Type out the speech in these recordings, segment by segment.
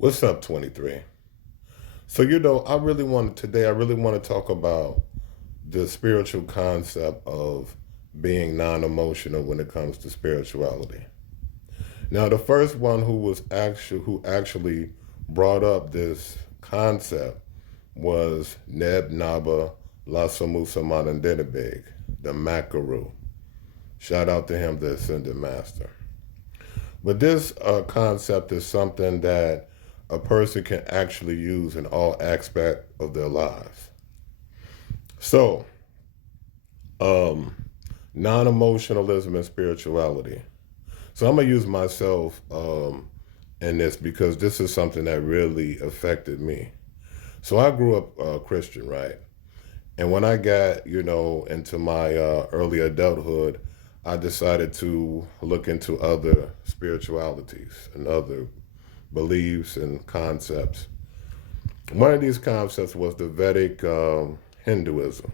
What's up, 23? So, I really want to talk about the spiritual concept of being non-emotional when it comes to spirituality. Now, the first one who actually brought up this concept was Neb Naba Lassamusa the Macaru. Shout out to him, the Ascended Master. But this concept is something that a person can actually use in all aspects of their lives. So, um, non-emotionalism and spirituality. So I'm gonna use myself in this because this is something that really affected me. So I grew up Christian, right? And when I got, into my early adulthood, I decided to look into other spiritualities and other beliefs and concepts. One of these concepts was the Vedic Hinduism.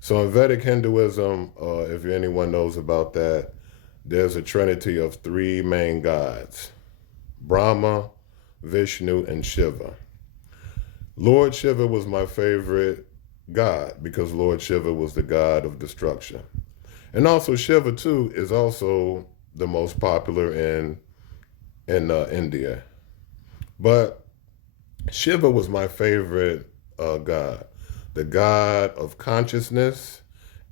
So in Vedic Hinduism, if anyone knows about that, there's a trinity of three main gods: Brahma, Vishnu, and Shiva. Lord Shiva was my favorite god because Lord Shiva was the god of destruction. And also Shiva too is also the most popular in India. But Shiva was my favorite god, the god of consciousness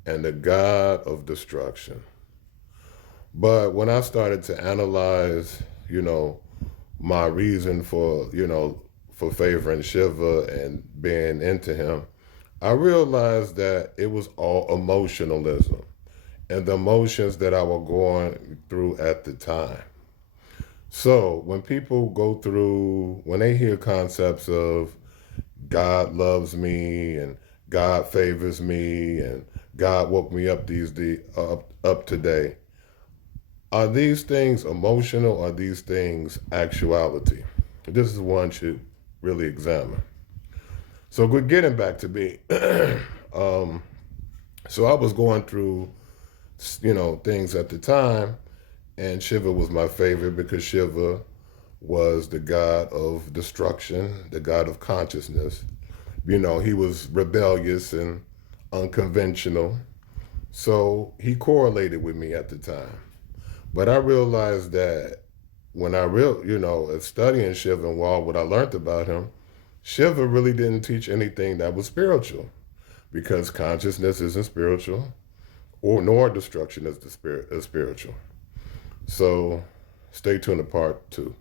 and the god of destruction. But when I started to analyze, my reason for favoring Shiva and being into him, I realized that it was all emotionalism and the emotions that I was going through at the time. So when they hear concepts of God loves me and God favors me and God woke me up today, are these things emotional or are these things actuality? This is one should really examine. So good getting back to me. um, so I was going through, things at the time, and Shiva was my favorite because Shiva was the god of destruction, the god of consciousness. He was rebellious and unconventional. So he correlated with me at the time. But I realized that when studying Shiva and what I learned about him, Shiva really didn't teach anything that was spiritual because consciousness isn't spiritual, or nor destruction is spiritual. So stay tuned to part two.